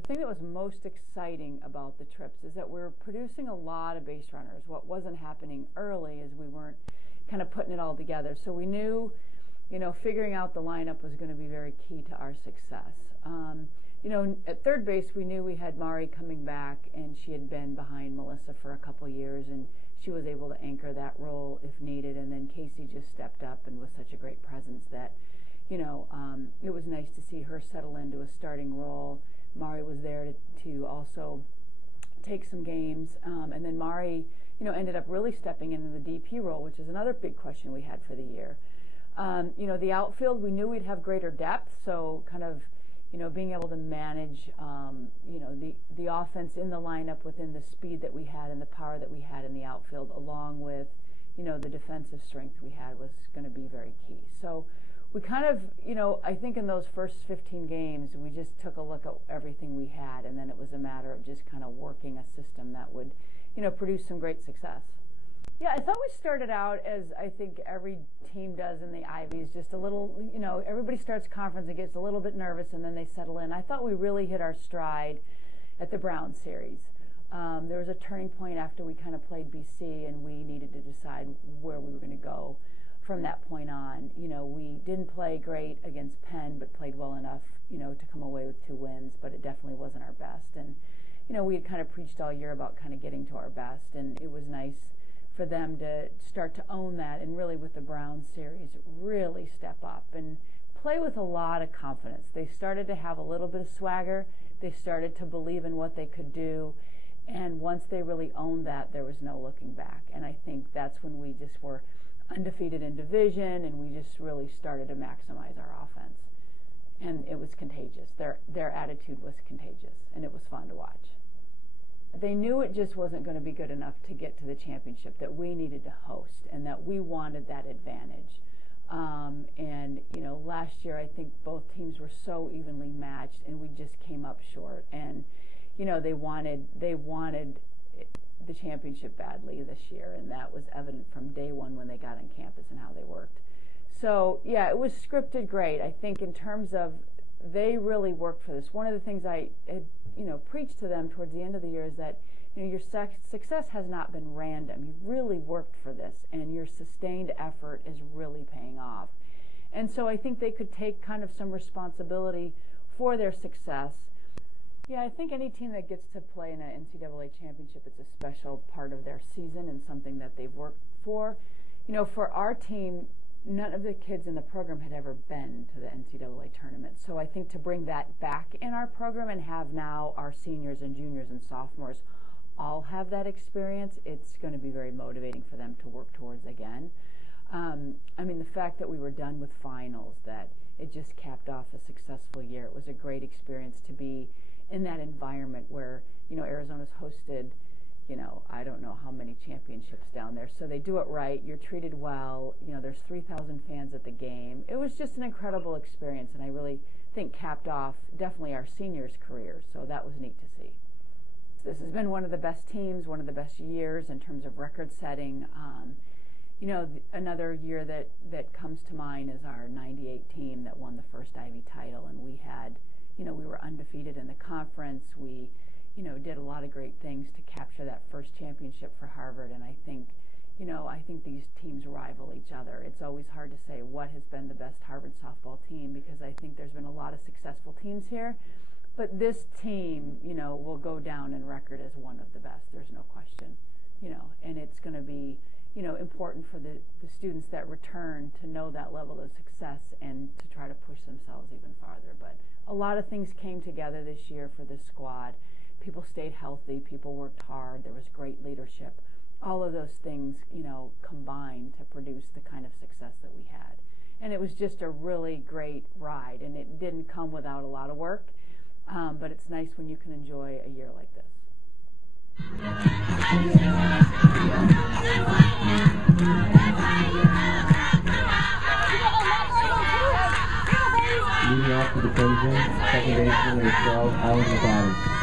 The thing that was most exciting about the trips is that we're producing a lot of base runners. What wasn't happening early is we weren't kind of putting it all together. So we knew, figuring out the lineup was going to be very key to our success. At third base, we knew we had Mari coming back, and she had been behind Melissa for a couple years, and she was able to anchor that role if needed. And then Casey just stepped up and was such a great presence that, it was nice to see her settle into a starting role. Mari was there to also take some games, and then Mari, ended up really stepping into the DP role, which is another big question we had for the year. The outfield, we knew we'd have greater depth, so kind of, being able to manage, the offense in the lineup within the speed that we had and the power that we had in the outfield, along with, the defensive strength we had, was going to be very key. So we kind of, I think in those first 15 games, we just took a look at everything we had, and then it was a matter of just kind of working a system that would, produce some great success. Yeah, I thought we started out, as I think every team does in the Ivies, just a little, everybody starts conference and gets a little bit nervous, and then they settle in. I thought we really hit our stride at the Brown series. There was a turning point after we kind of played BC, and we needed to decide where we were going to go from that point on. We didn't play great against Penn, but played well enough, to come away with 2 wins, but it definitely wasn't our best. And, we had kind of preached all year about kind of getting to our best, and it was nice for them to start to own that, and really with the Brown series, really step up and play with a lot of confidence. They started to have a little bit of swagger. They started to believe in what they could do, and once they really owned that, there was no looking back. And I think that's when we just were undefeated in division, and we just really started to maximize our offense. And it was contagious. Their attitude was contagious, and it was fun to watch. They knew it just wasn't going to be good enough to get to the championship, that we needed to host, and that we wanted that advantage. Last year I think both teams were so evenly matched, and we just came up short. And they wanted the championship badly this year, and that was evident from day one when they got on campus and how they worked. So yeah, it was scripted great. I think in terms of, they really worked for this. One of the things I had preached to them towards the end of the year is that your success has not been random. You've really worked for this, and your sustained effort is really paying off. And so I think they could take kind of some responsibility for their success. Yeah, I think any team that gets to play in an NCAA championship, it's a special part of their season and something that they've worked for. For our team, none of the kids in the program had ever been to the NCAA tournament. So I think to bring that back in our program and have now our seniors and juniors and sophomores all have that experience, it's going to be very motivating for them to work towards again. The fact that we were done with finals, that it just capped off a successful year. It was a great experience to be in that environment where, Arizona's hosted, I don't know how many championships down there. So they do it right. You're treated well. There's 3,000 fans at the game. It was just an incredible experience, and I really think capped off definitely our seniors' careers. So that was neat to see. This has been one of the best teams, one of the best years in terms of record setting. Another year that comes to mind is our 98 team that won the first Ivy title, and we had, we were undefeated in the conference. We did a lot of great things to capture that first championship for Harvard, and I think these teams rival each other. It's always hard to say what has been the best Harvard softball team, because I think there's been a lot of successful teams here, but this team, will go down in record as one of the best. There's no question, and it's going to be, important for the students that return to know that level of success and to try to push themselves even farther. But a lot of things came together this year for this squad. People stayed healthy. People worked hard. There was great leadership. All of those things, combined to produce the kind of success that we had. And it was just a really great ride, and it didn't come without a lot of work, but it's nice when you can enjoy a year like this. Leading off to the closing, second baseman, number 12, Allard.